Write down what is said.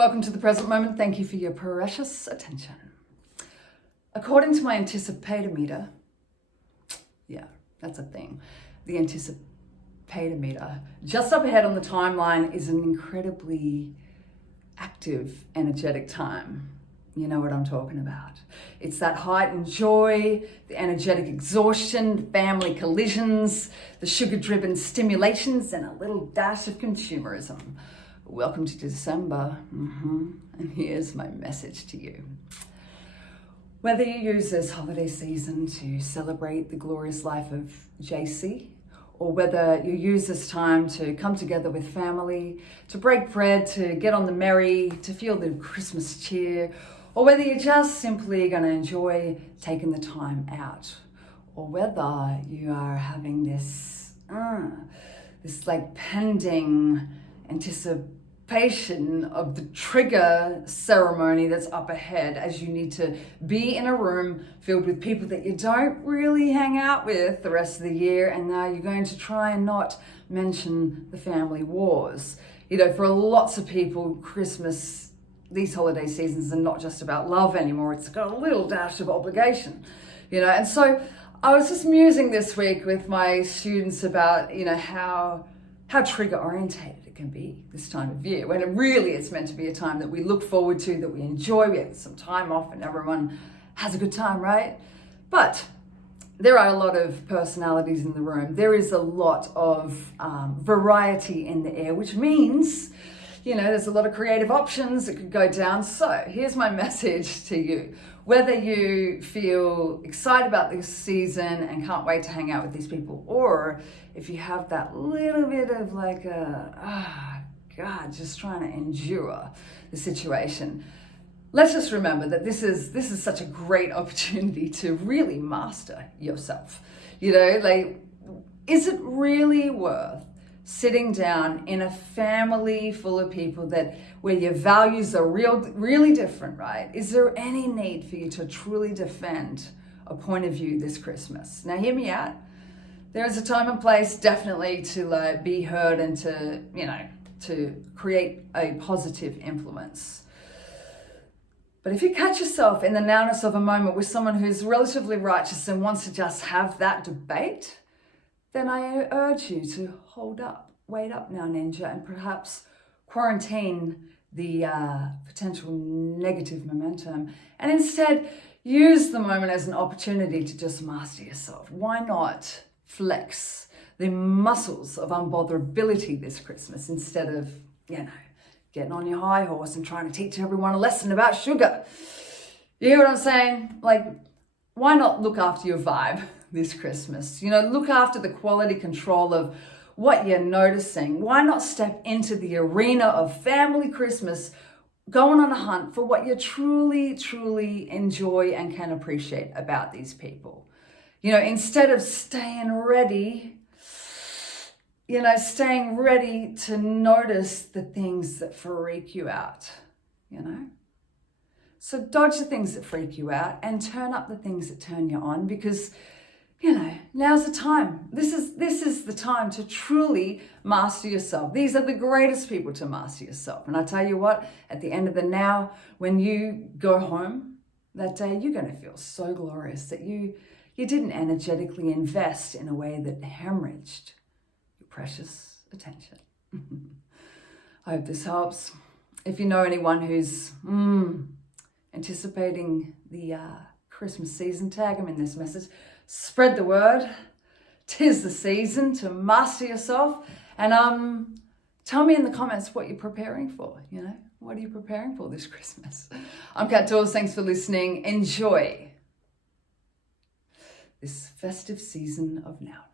Welcome to the present moment. Thank you for your precious attention. According to my Anticipatimeter, yeah, that's a thing. The Anticipatimeter, just up ahead on the timeline is an incredibly active, energetic time. You know what I'm talking about. It's that heightened joy, the energetic exhaustion, family collisions, the sugar-driven stimulations, and a little dash of consumerism. Welcome to December, and here's my message to you. Whether you use this holiday season to celebrate the glorious life of JC, or whether you use this time to come together with family, to break bread, to get on the merry, to feel the Christmas cheer, or whether you're just simply going to enjoy taking the time out, or whether you are having this like pending anticipation of the trigger ceremony that's up ahead, as you need to be in a room filled with people that you don't really hang out with the rest of the year, and now you're going to try and not mention the family wars. You know, for lots of people, Christmas, these holiday seasons are not just about love anymore. It's got a little dash of obligation, you know. And so I was just musing this week with my students about, you know, how trigger orientated it can be this time of year, when it's meant to be a time that we look forward to, that we enjoy, we have some time off and everyone has a good time, right? But there are a lot of personalities in the room. There is a lot of variety in the air, which means, you know, there's a lot of creative options that could go down. So here's my message to you. Whether you feel excited about this season and can't wait to hang out with these people, or if you have that little bit of like just trying to endure the situation, let's just remember that this is such a great opportunity to really master yourself. You know, like, is it really worth sitting down in a family full of people where your values are really different, right? Is there any need for you to truly defend a point of view this Christmas? Now, hear me out. There is a time and place definitely to be heard and to, you know, to create a positive influence. But if you catch yourself in the nowness of a moment with someone who's relatively righteous and wants to just have that debate, then I urge you to wait up now, Ninja, and perhaps quarantine the potential negative momentum, and instead use the moment as an opportunity to just master yourself. Why not flex the muscles of unbotherability this Christmas instead of, you know, getting on your high horse and trying to teach everyone a lesson about sugar? You hear what I'm saying? Like, why not look after your vibe this Christmas? You know, look after the quality control of what you're noticing. Why not step into the arena of family Christmas, going on a hunt for what you truly, truly enjoy and can appreciate about these people? You know, instead of staying ready to notice the things that freak you out, you know? So dodge the things that freak you out and turn up the things that turn you on, because, you know, now's the time. This is the time to truly master yourself. These are the greatest people to master yourself. And I tell you what, at the end of the now, when you go home that day, you're going to feel so glorious that you didn't energetically invest in a way that hemorrhaged your precious attention. I hope this helps. If you know anyone who's anticipating the Christmas season, tag them in this message. Spread the word. 'Tis the season to master yourself. And tell me in the comments what you're preparing for, you know? What are you preparing for this Christmas? I'm katdawes. Thanks for listening. Enjoy this festive season of now.